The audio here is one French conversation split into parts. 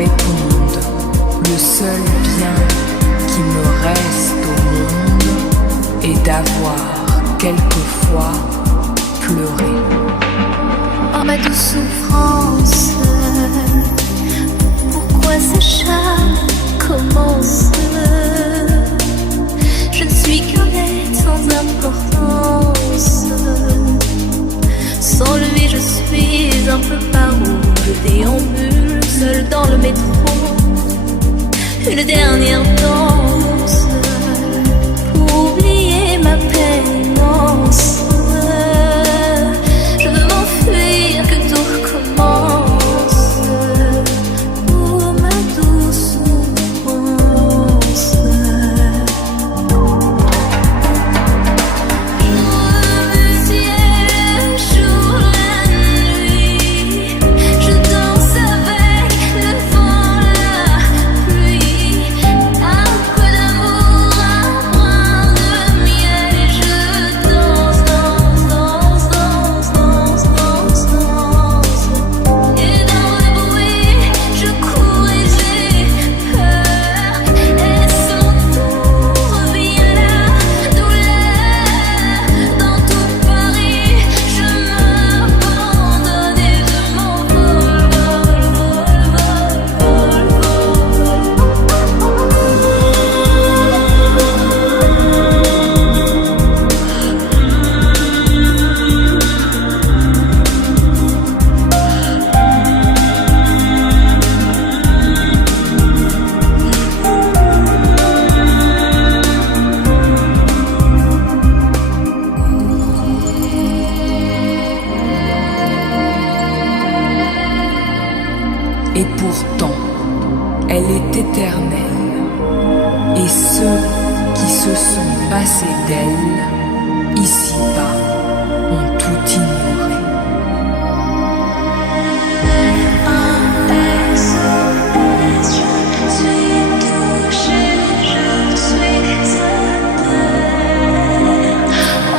réponde. Le seul bien qui me reste au monde est d'avoir quelquefois pleuré. Oh ma douce souffrance, pourquoi ces chats commencent? Je ne suis qu'un être sans importance. Sans lui je suis un peu paro. Je déambule seul dans le métro. Une dernière danse pour oublier ma pénance. Je veux m'enfuir, que tout recommence. Oh ma douce souffrance. J'ouvre le ciel, jour la nuit. Je danse avec le vent, la pluie. Un peu d'amour, un brin de miel. Et je danse, danse, danse, danse, danse, danse, danse. Et dans le bruit, je cours et j'ai peur. Et son tour revient la douleur. Dans tout Paris, je m'abandonne et je m'envole, vol, vol, Et pourtant, elle est éternelle. Et ceux qui se sont passés d'elle, ici-bas, ont tout ignoré. je suis touchée, je suis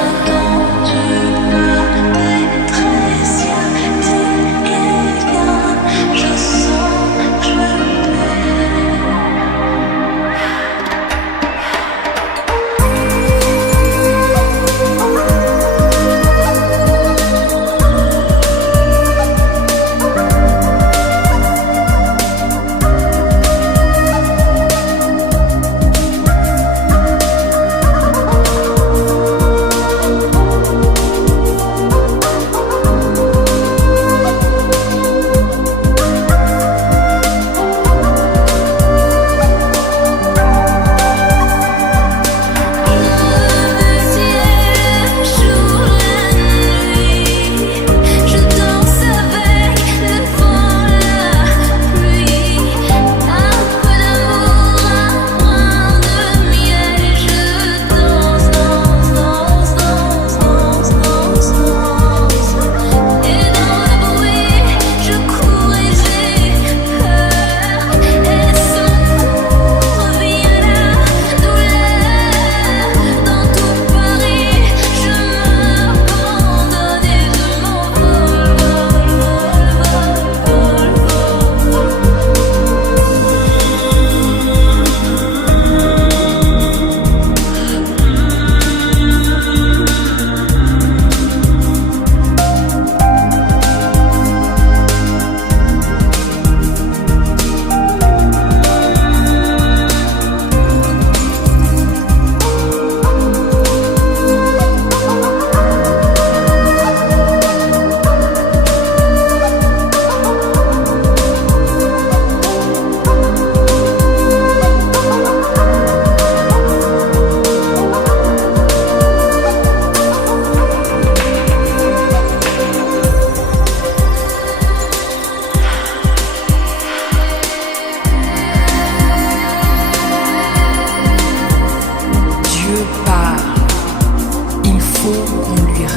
entends-tu ma détresse? Y a-t-il quelqu'un? Je sens que je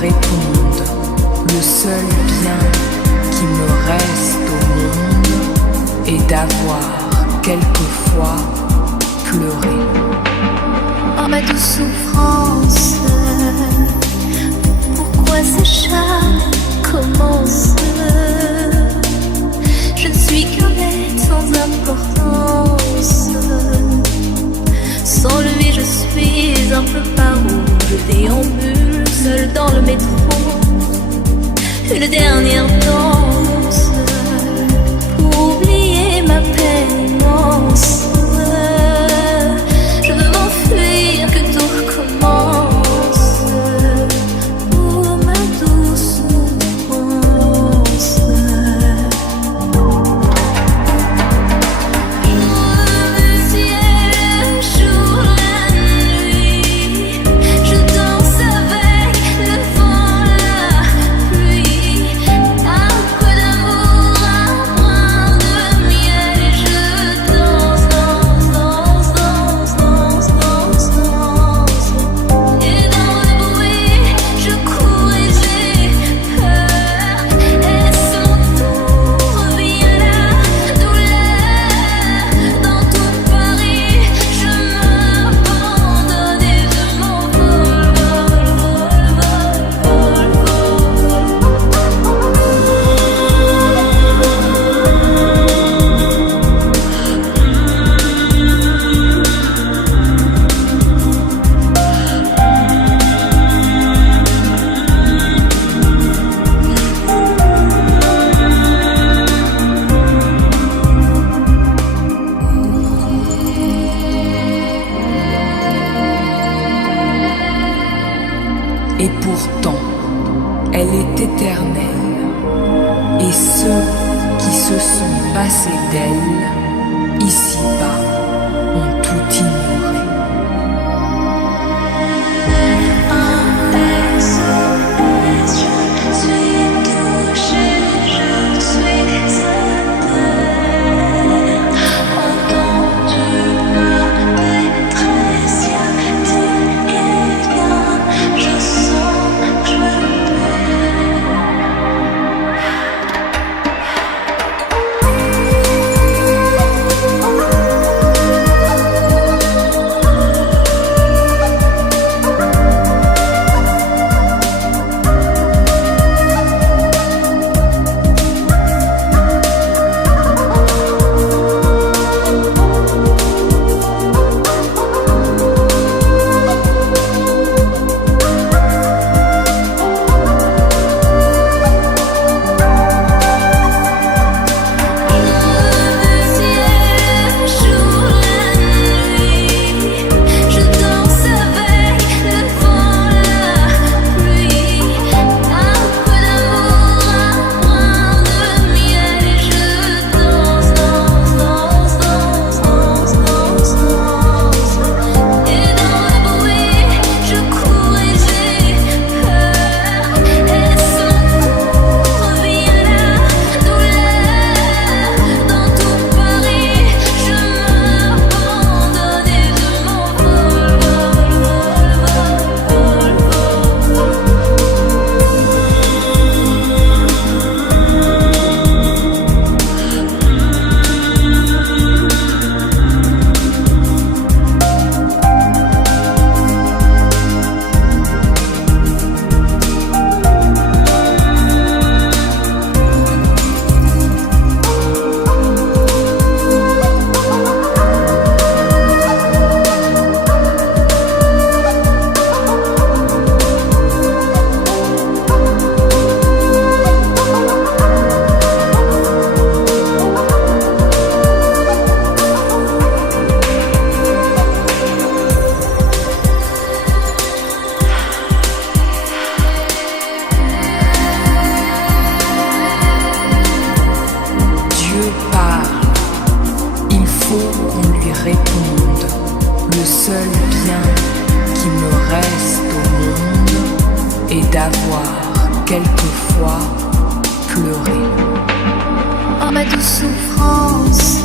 réponde. Le seul bien qui me reste au monde est d'avoir quelquefois pleuré. Oh ma douce souffrance, pourquoi ces chats commencent? Je ne suis qu'un être sans importance. Sans lui je suis un peu paro. Je déambule seul dans le métro. Une dernière danse pour oublier ma peine immense. Je veux m'enfuir, que tout recommence. Pour ma douce souffrance. Et pourtant, elle est éternelle. Et ceux qui se sont passés d'elle, ici-bas, ont tout ignoré. Je suis touchée, je suis entends-tu ma détresse? Y a-t-il quelqu'un? Je sens que je réponde. Le seul bien qui me reste au monde est d'avoir quelquefois pleuré. Oh ma douce souffrance,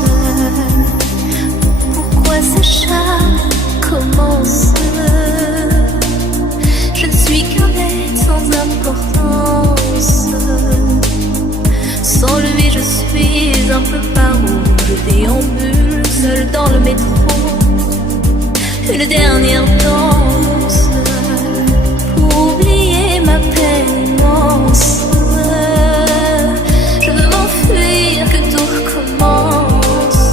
pourquoi ce charme commence? Je ne suis qu'un être sans importance. Sans lui je suis un peu paro. Je déambule seul dans le métro. Une dernière danse pour oublier ma peine immense. Je veux m'enfuir, que tout recommence.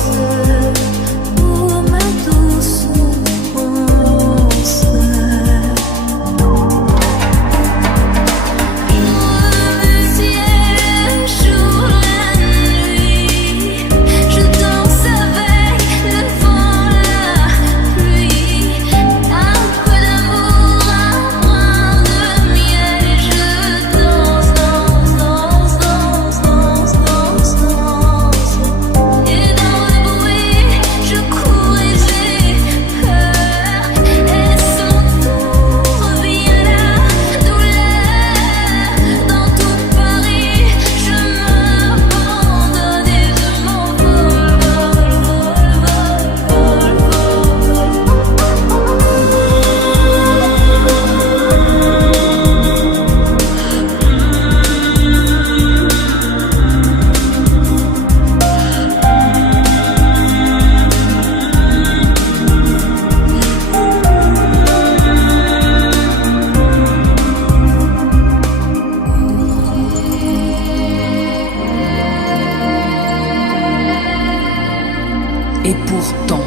Et pourtant,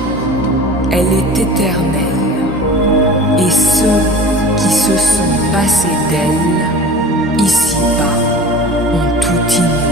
elle est éternelle. Et ceux qui se sont passés d'elle, ici-bas, ont tout ignoré.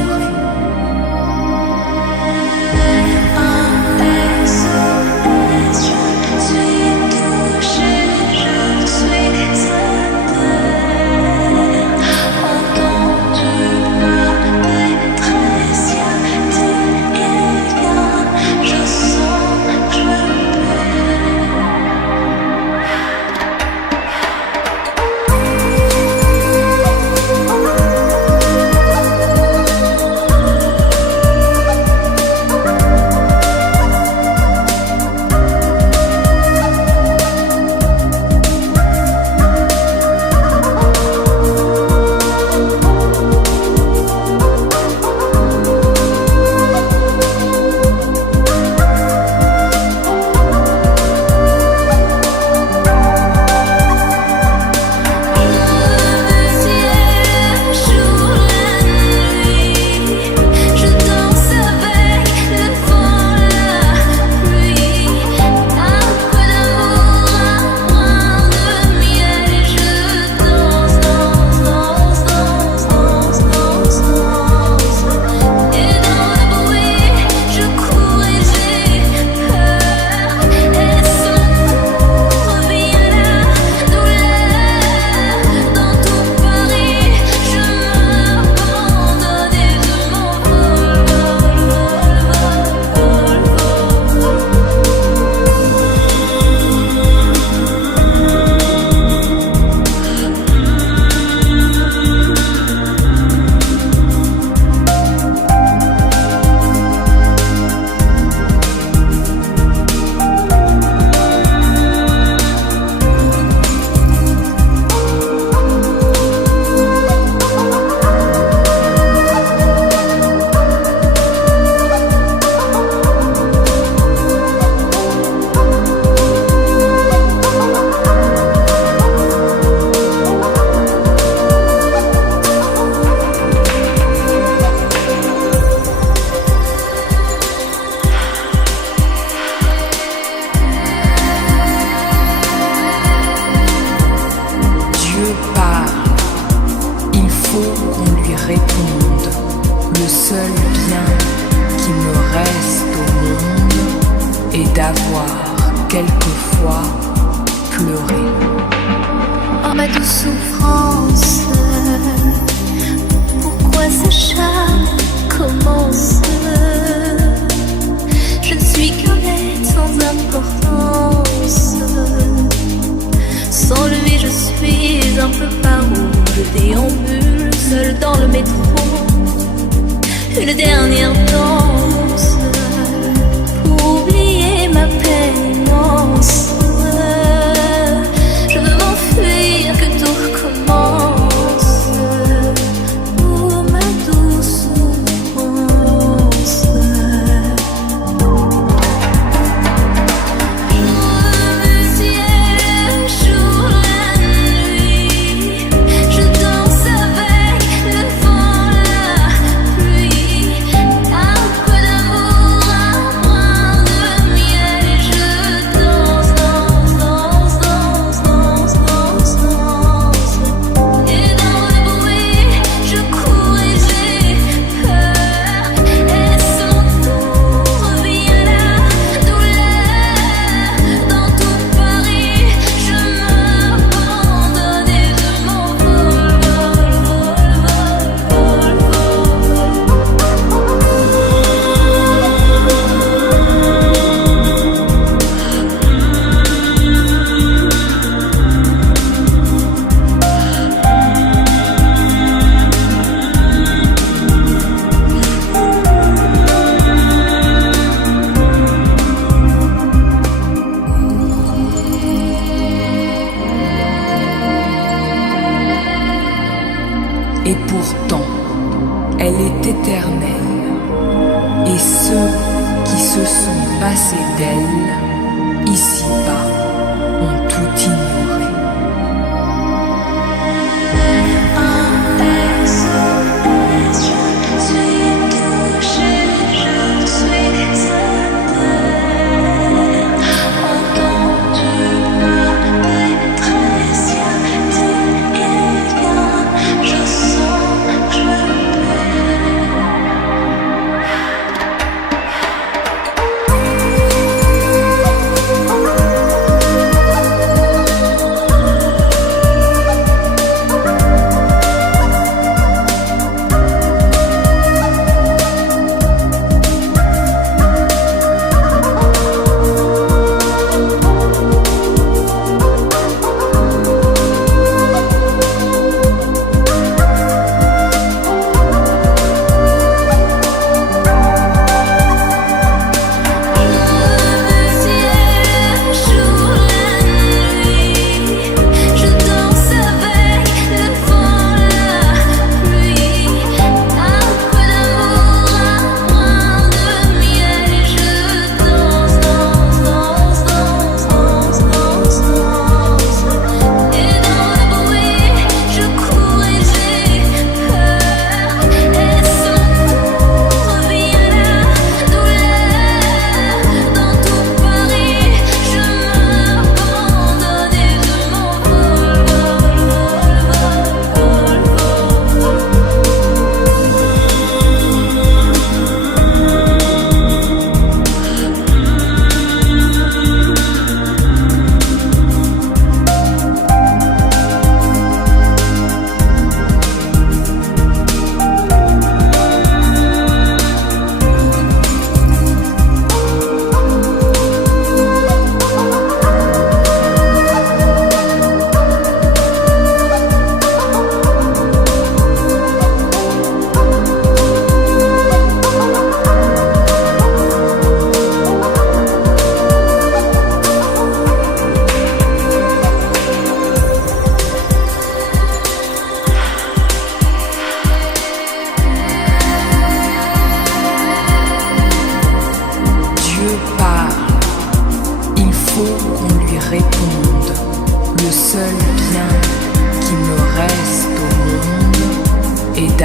Le seul bien qui me reste au monde est d'avoir quelquefois pleuré. Oh ma douce souffrance, pourquoi ce charme commence? Je ne suis qu'un être sans importance. Sans lui je suis un peu par où je déambule seul dans le métro. Une dernière danse pour oublier ma peine immense. Je veux m'enfuir, que tout recommence. Oh ma douce souffrance. Jour le ciel, jour la nuit, je danse avec le vent, la pluie. Un peu d'amour, un brin de miel, et je danse, danse, danse, danse, danse, danse, danse. Et dans le bruit, je cours et j'ai peur. Et son tour revient la douleur. Dans tout Paris, je m'abandonne et je m'envole, vol, vol, Et pourtant, elle est éternelle. Et ceux qui se sont passés d'elle, ici-bas, ont tout ignoré. je suis touchée, je suis atteinte.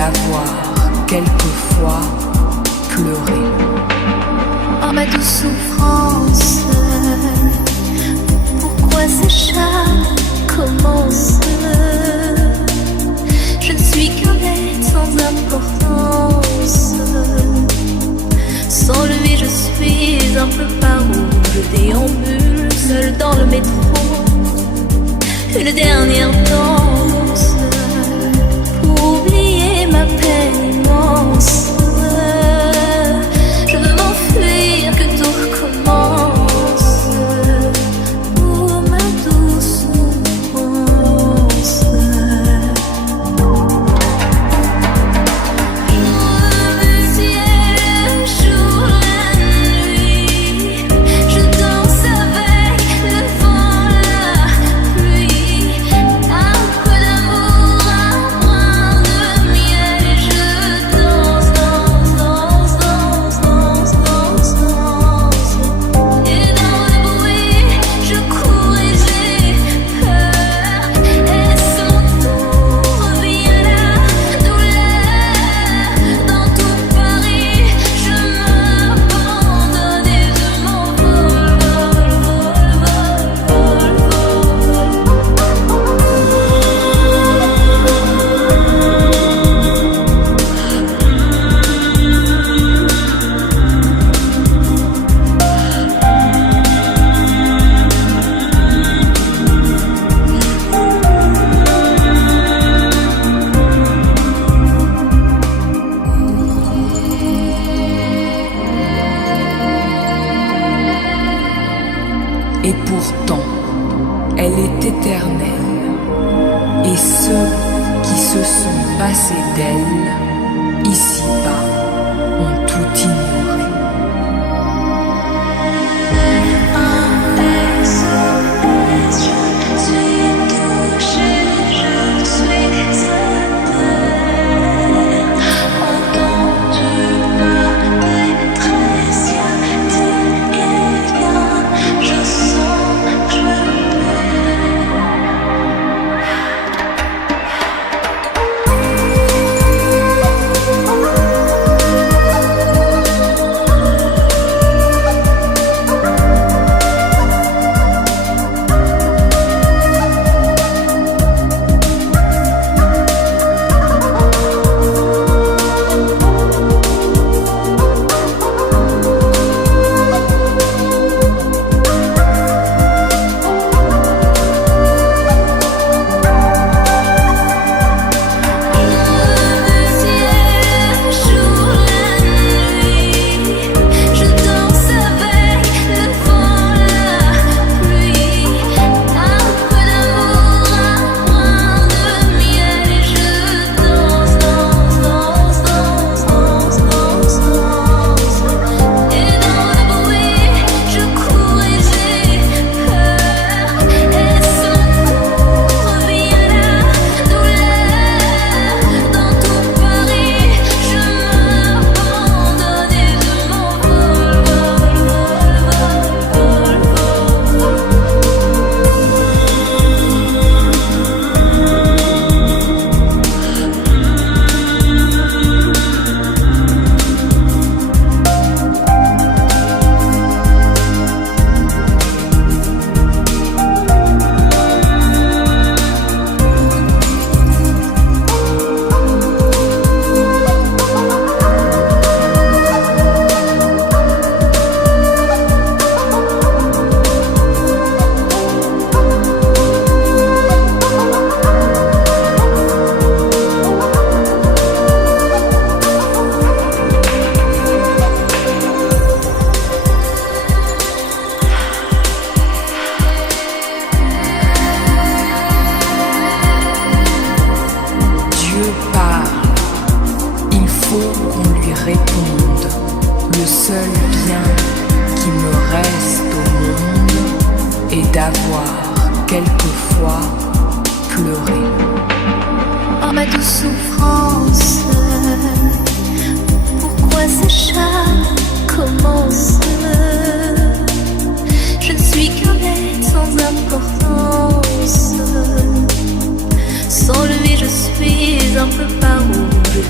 d'avoir quelquefois pleuré. Oh ma douce souffrance, pourquoi ces chats commencent? Je ne suis qu'un être sans importance. Sans lui je suis un peu paro. Je déambule seul dans le métro. Une dernière danse pour oublier ma peine immense. Je veux m'enfuir, que tout recommence. Oh ma douce souffrance. Jour le ciel, jour la nuit. Je danse avec le vent, la pluie. Un peu d'amour, un brin de miel. Et je danse, danse, danse, danse, danse, danse, danse. Et dans le bruit, je cours et j'ai peur. Est-ce mon tour? Revient la douleur. Dans tout Paris, je m'abandonne et je m'envole, vol, vol, vol, Et pourtant, elle est éternelle. Et ceux qui se sont passés d'elle, ici-bas, ont tout ignoré. un SOS, je suis touchée, je suis éternelle. Entends-tu ma détresse? Y a-t-il quelqu'un? Je sens que je d'avoir quelquefois pleuré. Oh ma douce souffrance, pourquoi ces chats commencent? Je ne suis qu'un être sans importance. Sans lui je suis un peu paro, je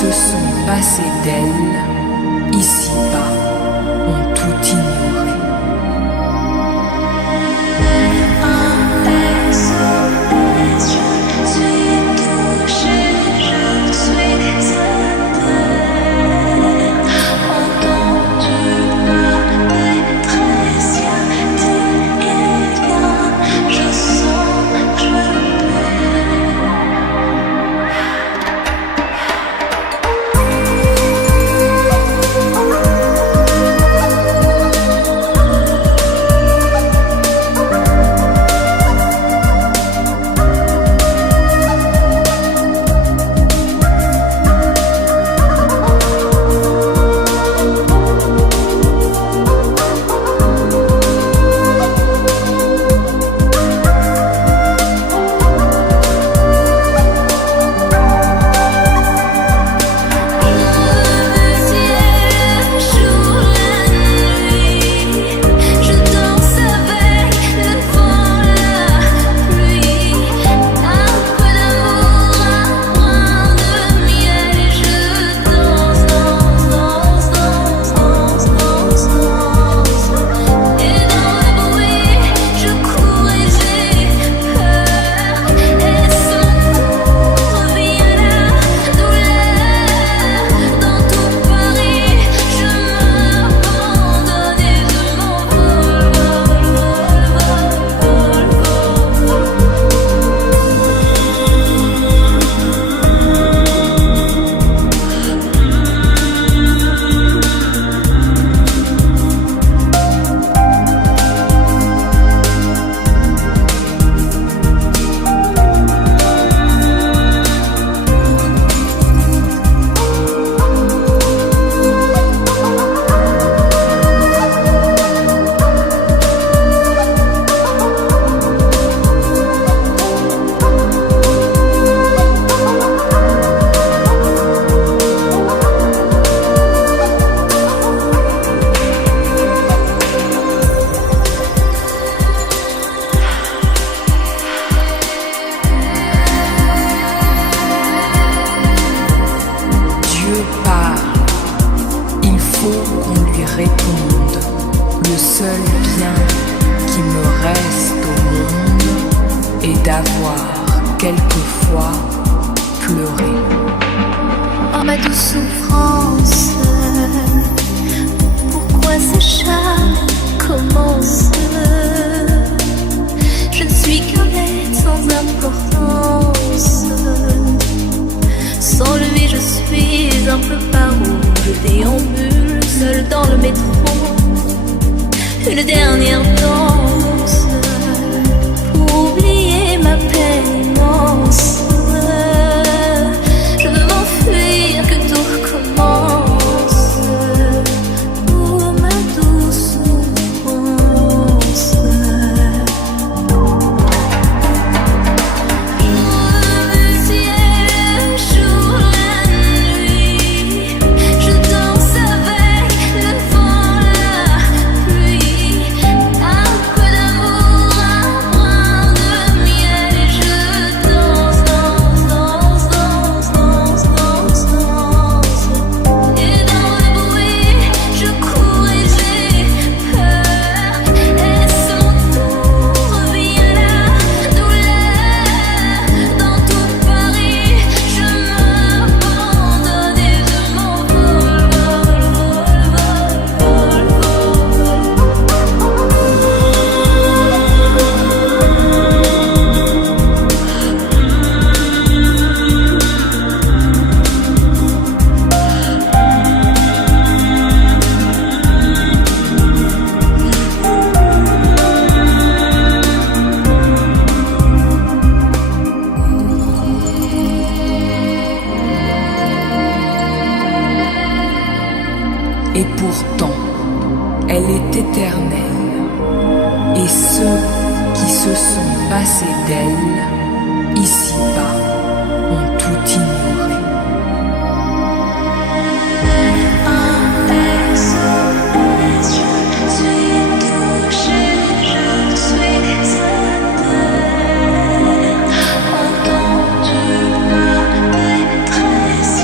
se sont passés d'elle, ici-bas, ont tout ignoré. Le seul bien qui me reste au monde est d'avoir quelquefois pleuré. Oh ma douce souffrance, pourquoi ce charme commence? Je ne suis qu'un être sans importance. Sans lui je suis un peu paro. Je déambule seul dans le métro. Une dernière danse pour oublier ma peine immense. Je veux m'enfuir, que tout recommence. Oh ma douce souffrance. Le ciel, le jour, la nuit. Je danse avec le vent, la pluie. Un peu d'amour, un brin de miel. Et je danse, danse, danse, danse, danse, danse, danse. Et dans le bruit, je cours et j'ai peur. Est-ce mon tour? Vient la douleur. Dans tout Paris, je m'abandonne et je m'envole, vol, vol, vol, Et pourtant, elle est éternelle. Et ceux qui se sont passés d'elle, ici-bas, ont tout ignoré. Entends-tu ma détresse?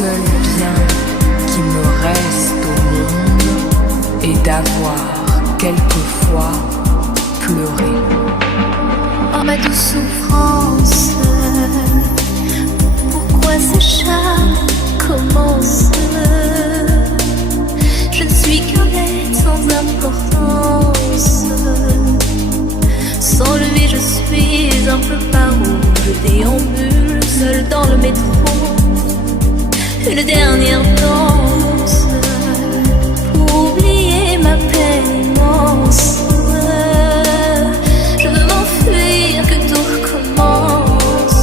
seul bien qui me reste au monde est d'avoir quelquefois pleuré. Oh ma douce souffrance, pourquoi ce charme commence? Je ne suis qu'un être sans importance. Sans lui je suis un peu paro. Je déambule seul dans le métro. Une dernière danse pour oublier ma peine immense. Je veux m'enfuir, que tout recommence.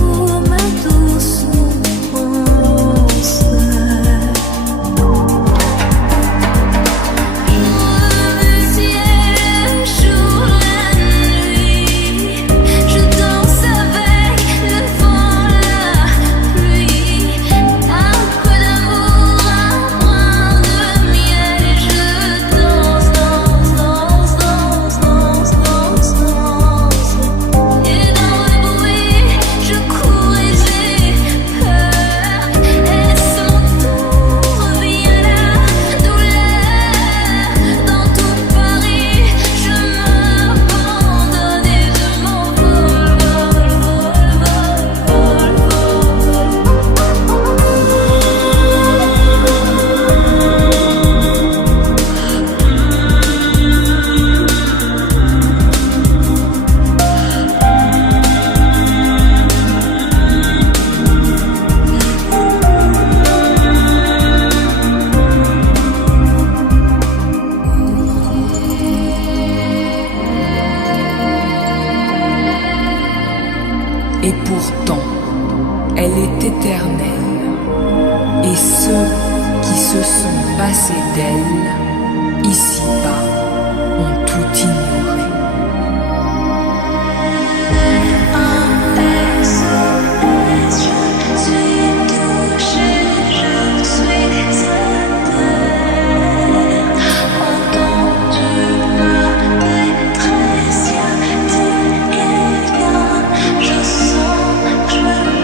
Oh ma douce souffrance. Le ciel, jour, la nuit, je danse avec le vent, la pluie. Un peu d'amour, un brin de miel, et je danse, danse, danse, danse, danse, danse, danse. Et dans le bruit, je cours et j'ai peur. Est-ce mon tour? Vient la douleur. Dans tout Paris, je m'abandonne et je m'envole, vol, vol, vol, vol, Et pourtant, elle est éternelle. Et ceux qui se sont passés d'elle, ici-bas, ont tout ignoré. je suis touchée, je suis à terre. Entends-tu ma détresse? Y a-t-il quelqu'un? Je sens que je perds.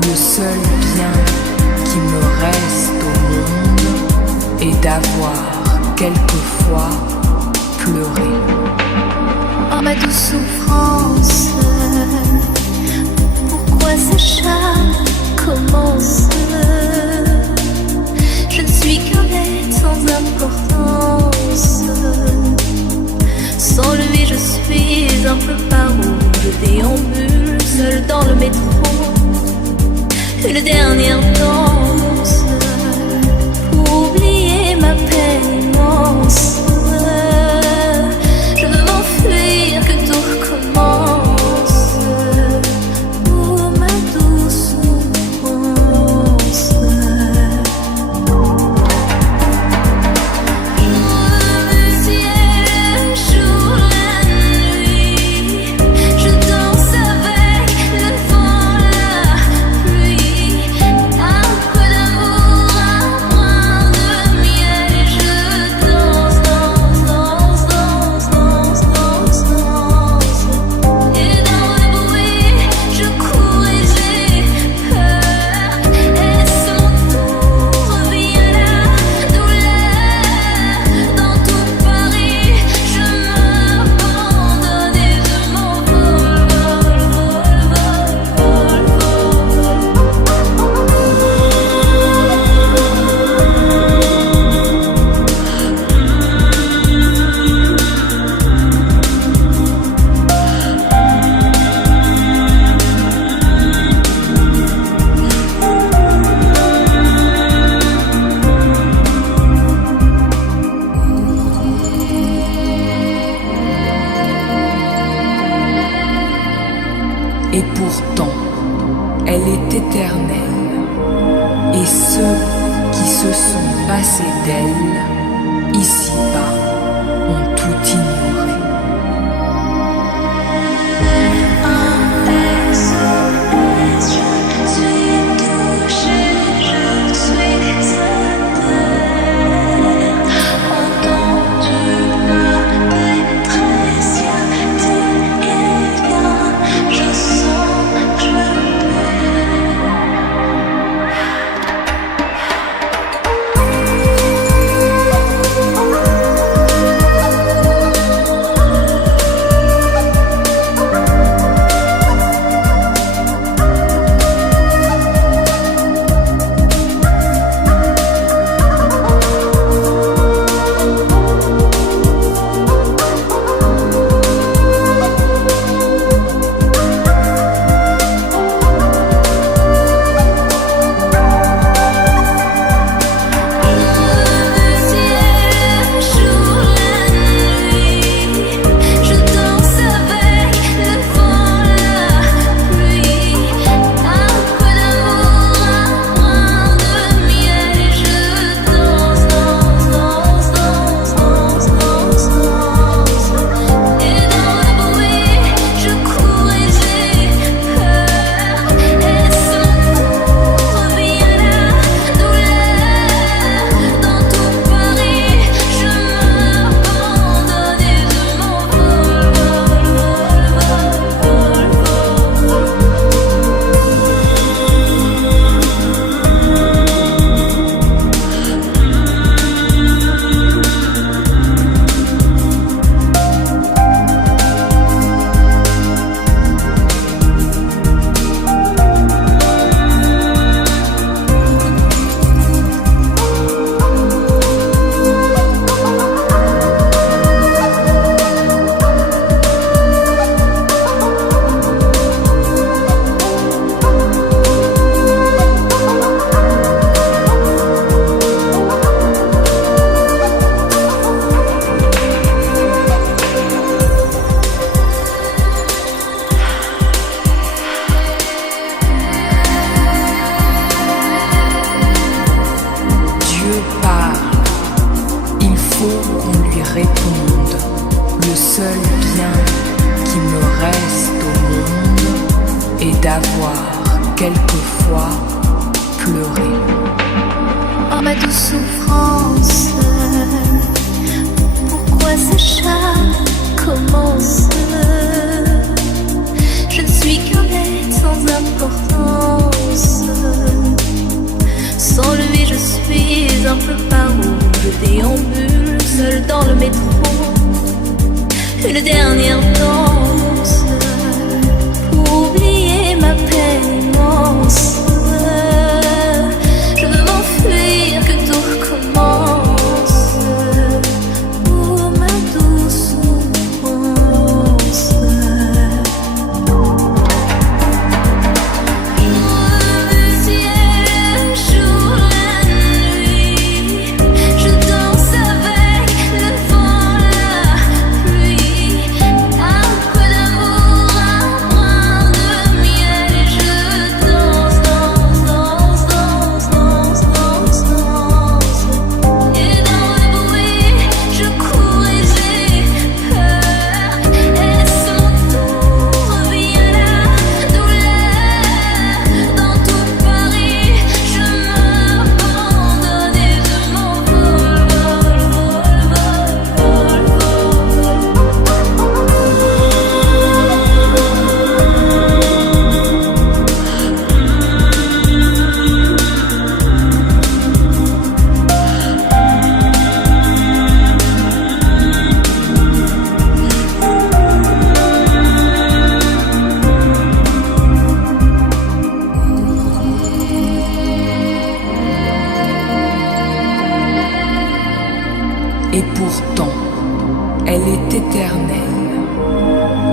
Le seul bien qui me reste au monde est d'avoir quelquefois pleuré. Oh ma douce souffrance, pourquoi ce charme commence? Je ne suis qu'un être sans importance. commence. Sans lui je suis un peu paro. Je déambule seul dans le métro. Une dernière danse pour oublier ma peine immense. Je veux m'enfuir, que tout recommence. Oh ma douce souffrance. Et pourtant, elle est éternelle. Et ceux qui se sont passés d'elle, ici-bas, ont tout ignoré. Réponde, le seul bien qui me reste au monde est d'avoir quelquefois pleuré. Oh ma douce souffrance, pourquoi ce chat commence? Je ne suis qu'un être sans importance. Sans lui je suis un peu paro. Je déambule seul dans le métro. Une dernière danse pour oublier ma peine immense. Je veux m'enfuir, que tout recommence. elle est éternelle,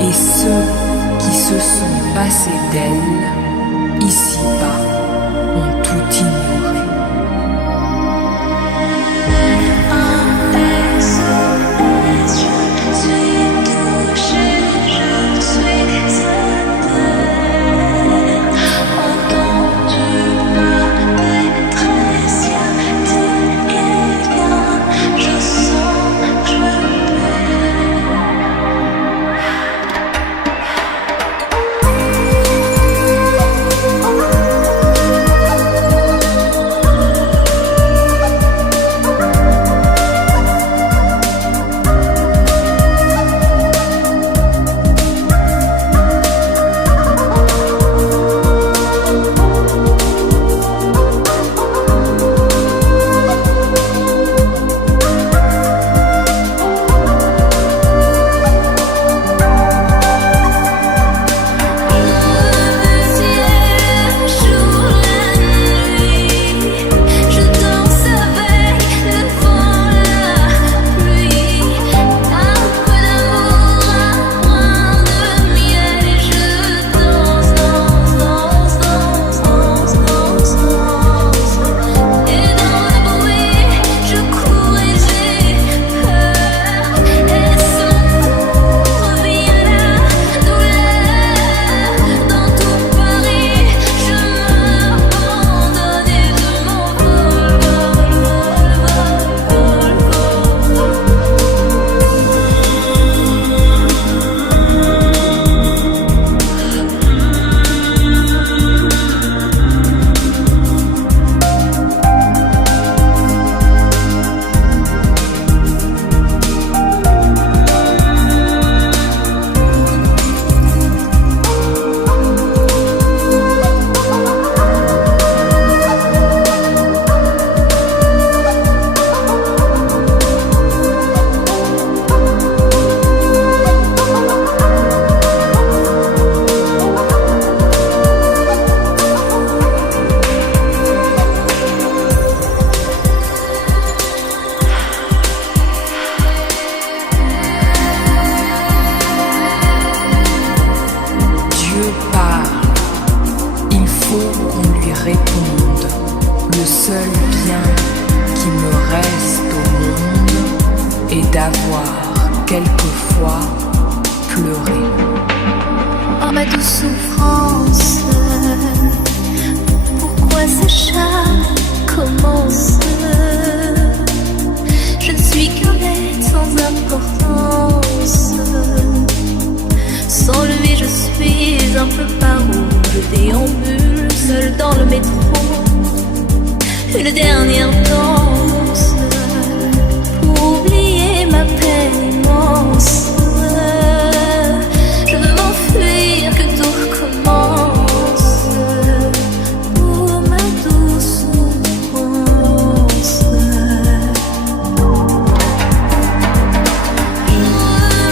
et ceux qui se sont passés d'elle, ici-bas, ont tout ignoré. Le seul bien qui me reste au monde est d'avoir quelquefois pleuré. Oh ma douce souffrance, pourquoi ce charme commence? Je ne suis qu'un être sans importance. Sans lui je suis un peu paro. Je déambule seul dans le métro. Une dernière danse pour oublier ma peine immense. Je veux m'enfuir, que tout recommence. Oh ma douce souffrance.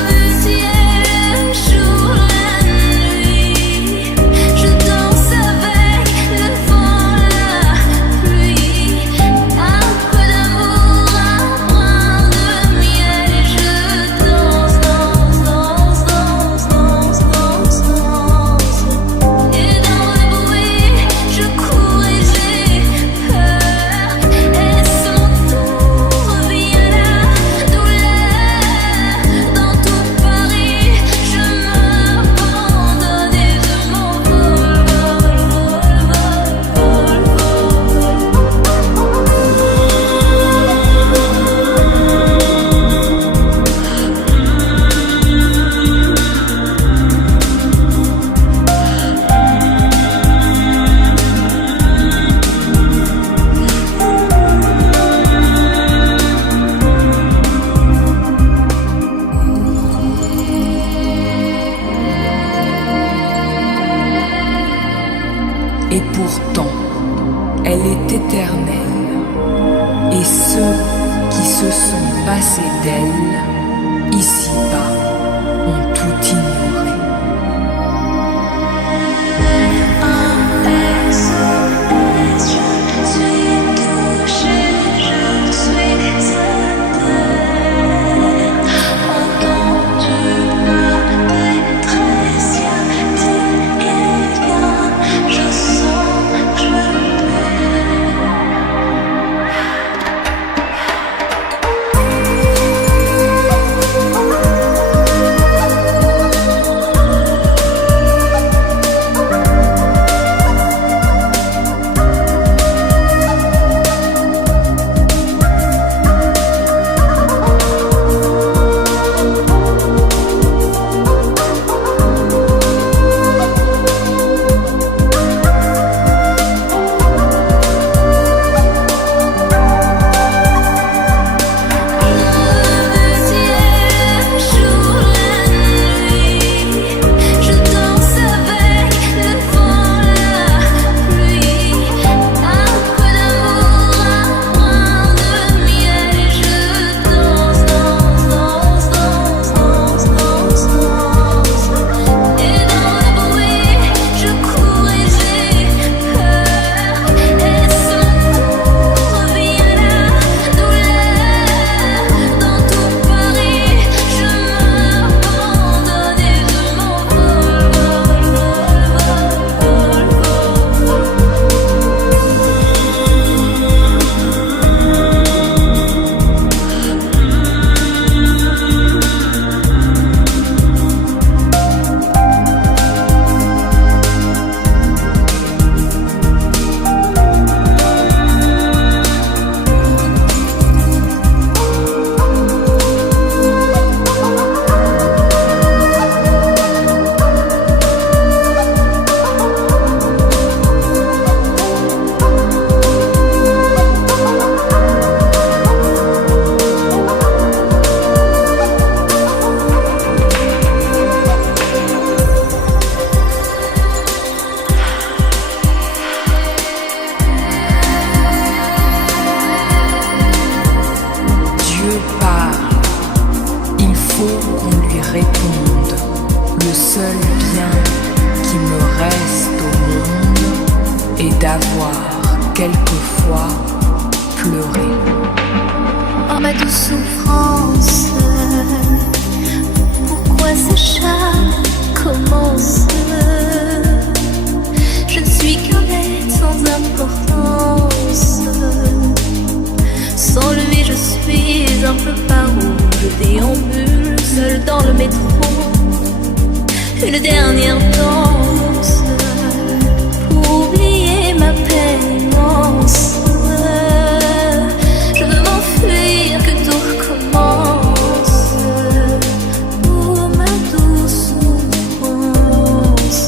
Le ciel, jour, la nuit, je danse avec le vent, la pluie. faut qu'on lui réponde. Le seul bien qui me reste au monde est d'avoir quelquefois pleuré. Oh ma douce souffrance, pourquoi ce charme commence? Je ne suis qu'un être sans importance. Sans lui je suis un peu paro. Je déambule seul dans le métro. Une dernière danse pour oublier ma peine immense. Je veux m'enfuir, que tout recommence. Oh ma douce souffrance.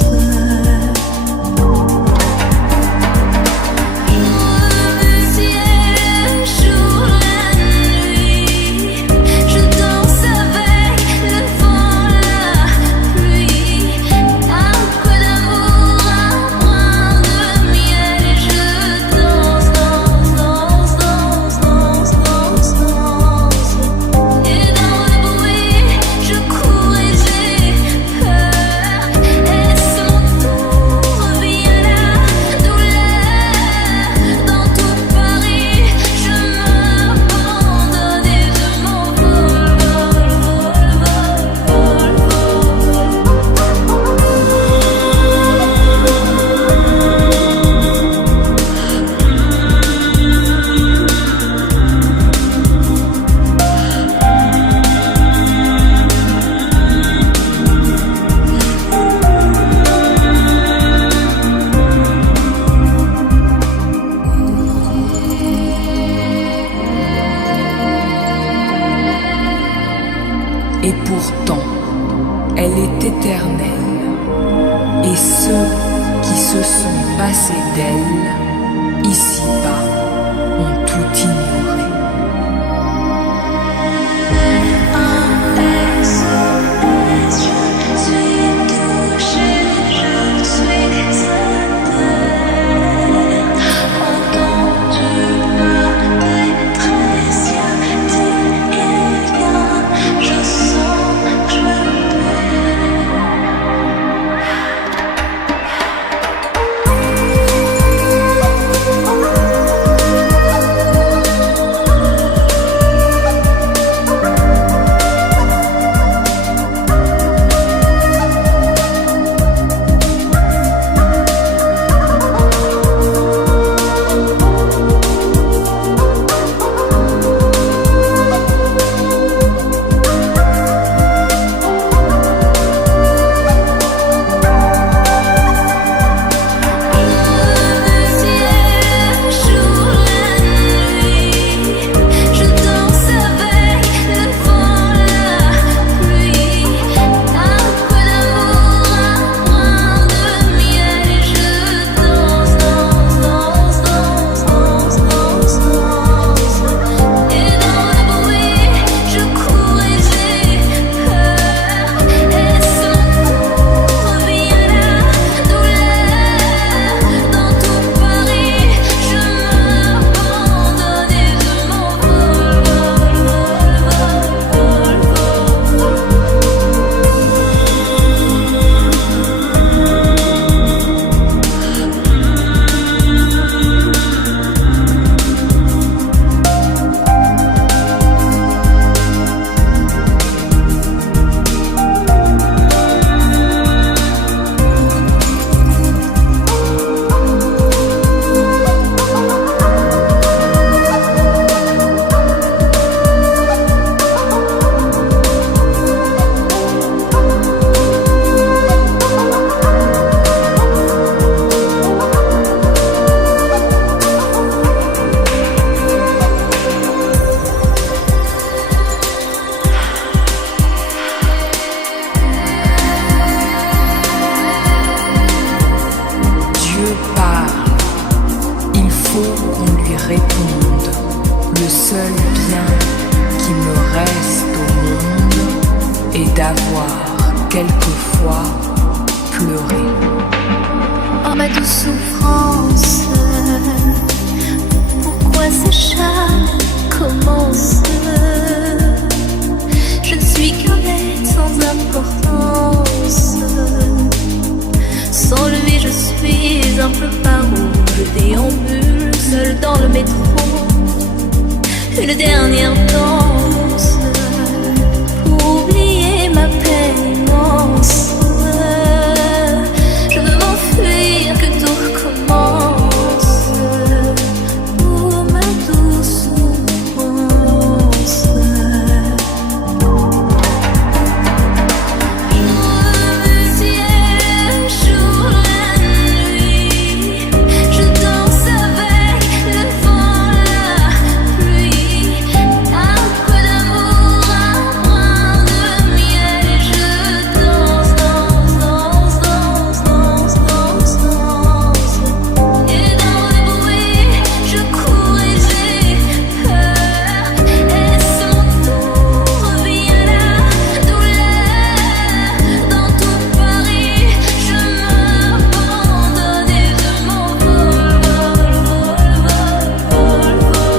Et pourtant, elle est éternelle. Et ceux qui se sont passés d'elle, ici-bas, ont tout ignoré. Réponde, le seul bien qui me reste au monde est d'avoir quelquefois pleuré. Oh ma douce souffrance, pourquoi ce charme commence? Je ne suis qu'un sans importance. Sans lui je suis un peu paro, je déambule seul dans le métro. Une dernière danse pour oublier ma peine immense. Je veux m'enfuir, que tout recommence pour ma douce souffrance. Jour le ciel, jour la nuit, je danse avec le vent, la pluie. Un peu d'amour, un brin de miel, et je danse, danse, danse, danse, danse, danse, danse. Et dans le bruit, je cours et j'ai peur. Est-ce mon tour? Vient la douleur. Dans tout Paris, je m'abandonne et je m'envole, vol, vol, vol, vol,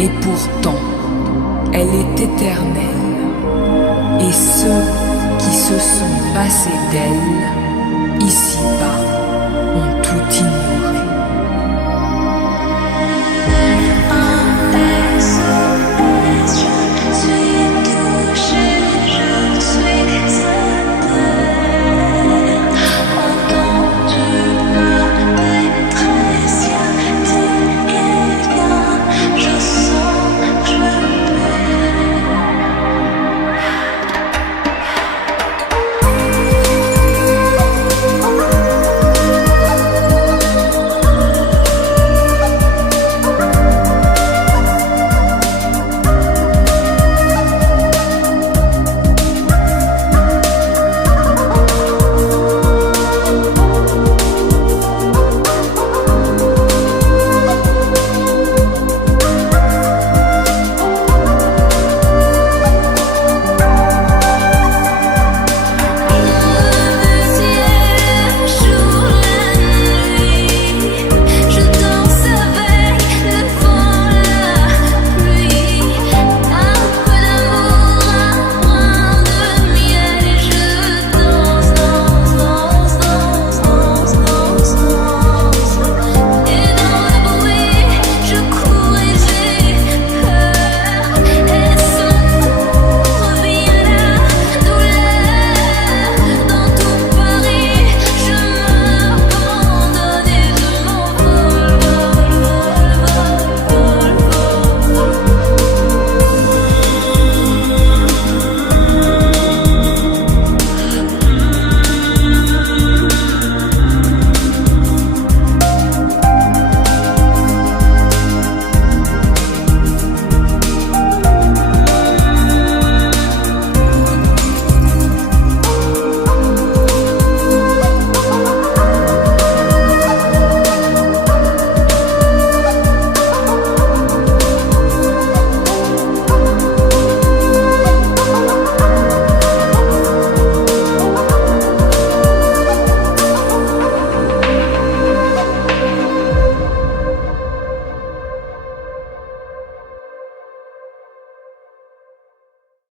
Et pourtant, elle est éternelle. Et ceux qui se sont passés d'elle, ici-bas,